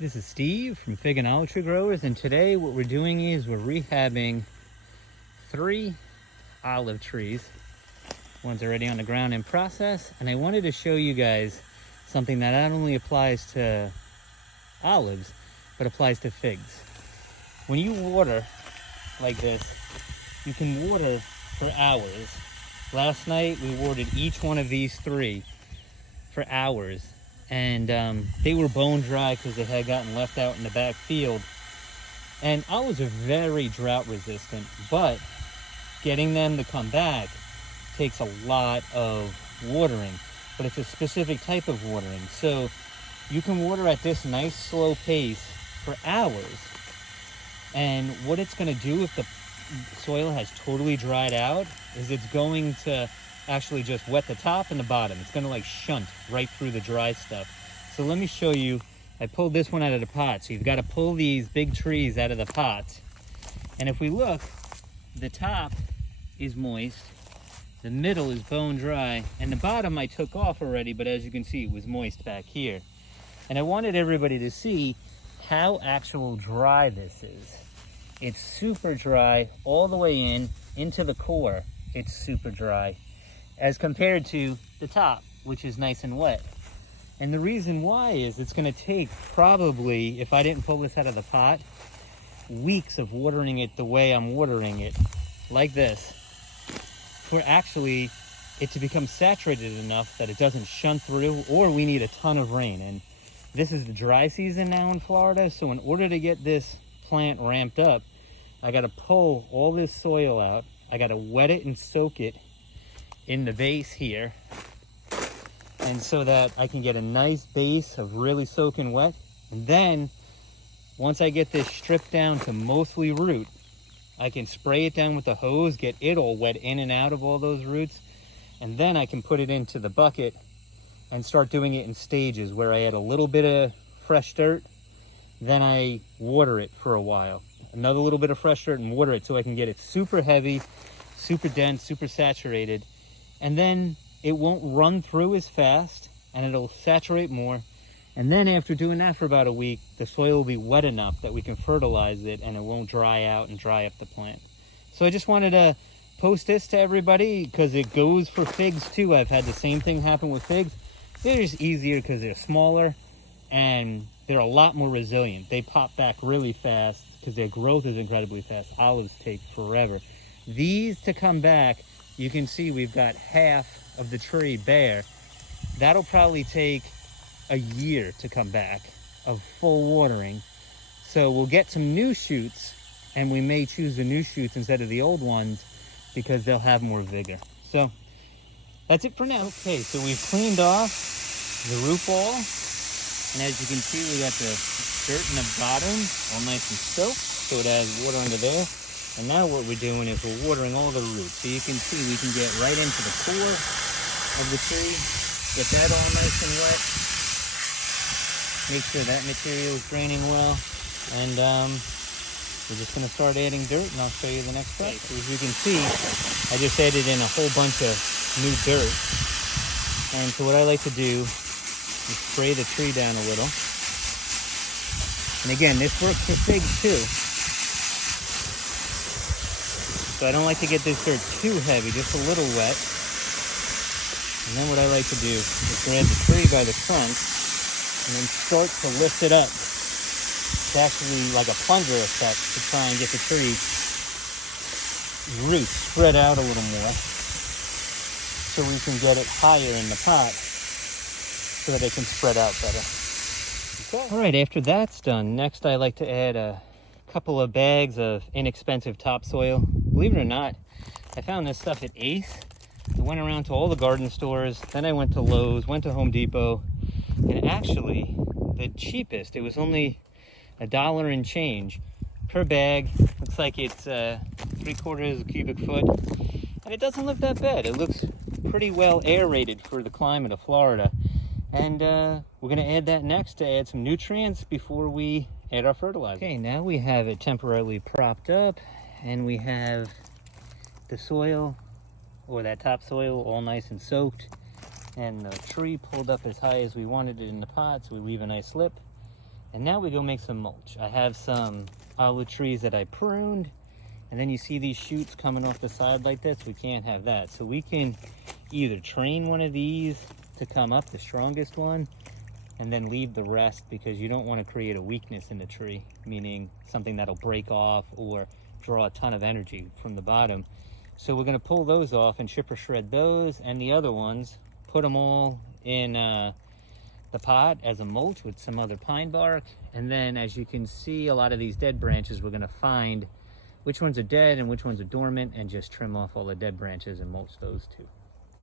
This is Steve from Fig and Olive Tree Growers, and today what we're doing is we're rehabbing 3 olive trees. One's already on the ground in process, and I wanted to show you guys something that not only applies to olives, but applies to figs. When you water like this, you can water for hours. Last night we watered each one of these 3 for hours. And they were bone dry because they had gotten left out in the back field. And olives are very drought resistant, but getting them to come back takes a lot of watering, but it's a specific type of watering. So you can water at this nice slow pace for hours. And what it's gonna do if the soil has totally dried out is it's going to actually just wet the top and the bottom. It's gonna like shunt right through the dry stuff. So let me show you. I pulled this one out of the pot. So you've got to pull these big trees out of the pot. And if we look, the top is moist, the middle is bone dry, and the bottom I took off already, but as you can see, it was moist back here. And I wanted everybody to see how actual dry this is. It's super dry all the way into the core. It's super dry, as compared to the top, which is nice and wet. And the reason why is it's gonna take probably, if I didn't pull this out of the pot, weeks of watering it the way I'm watering it, like this, for actually it to become saturated enough that it doesn't shunt through, or we need a ton of rain. And this is the dry season now in Florida, so in order to get this plant ramped up, I gotta pull all this soil out, I gotta wet it and soak it in the base here, and so that I can get a nice base of really soaking wet. And then once I get this stripped down to mostly root, I can spray it down with the hose, get it all wet in and out of all those roots, and then I can put it into the bucket and start doing it in stages where I add a little bit of fresh dirt, then I water it for a while, another little bit of fresh dirt, and water it so I can get it super heavy, super dense, super saturated. And then it won't run through as fast, and it'll saturate more. And then after doing that for about a week, the soil will be wet enough that we can fertilize it and it won't dry out and dry up the plant. So I just wanted to post this to everybody because it goes for figs too. I've had the same thing happen with figs. They're just easier because they're smaller and they're a lot more resilient. They pop back really fast because their growth is incredibly fast. Olives take forever. These to come back, you can see we've got half of the tree bare. That'll probably take a year to come back of full watering. So we'll get some new shoots, and we may choose the new shoots instead of the old ones because they'll have more vigor. So that's it for now. Okay, so we've cleaned off the root ball, and as you can see, we got the dirt in the bottom all nice and soaked, so it has water under there. And now what we're doing is we're watering all the roots. So you can see we can get right into the core of the tree, get that all nice and wet. Make sure that material is draining well. And we're just gonna start adding dirt, and I'll show you the next step. So as you can see, I just added in a whole bunch of new dirt. And so what I like to do is spray the tree down a little. And again, this works for figs too. So I don't like to get this dirt too heavy, just a little wet. And then what I like to do is grab the tree by the trunk and then start to lift it up. It's actually like a plunger effect to try and get the tree roots spread out a little more so we can get it higher in the pot so that it can spread out better. Okay. All right, after that's done, next I like to add a couple of bags of inexpensive topsoil. Believe it or not, I found this stuff at Ace. I went around to all the garden stores, then I went to Lowe's, went to Home Depot, and actually the cheapest, it was only $1 and change per bag. Looks like it's 3/4 cubic foot, and it doesn't look that bad. It looks pretty well aerated for the climate of Florida. And we're gonna add that next to add some nutrients before we add our fertilizer. Okay, now we have it temporarily propped up, and we have the soil, or that topsoil, all nice and soaked, and the tree pulled up as high as we wanted it in the pot, so we leave a nice lip. And now we go make some mulch. I have some olive trees that I pruned, and then you see these shoots coming off the side like this. We can't have that. So we can either train one of these to come up, the strongest one, and then leave the rest, because you don't want to create a weakness in the tree, meaning something that'll break off or draw a ton of energy from the bottom. So we're going to pull those off and chipper shred those and the other ones, put them all in the pot as a mulch with some other pine bark. And then, as you can see, a lot of these dead branches, we're going to find which ones are dead and which ones are dormant, and just trim off all the dead branches and mulch those too.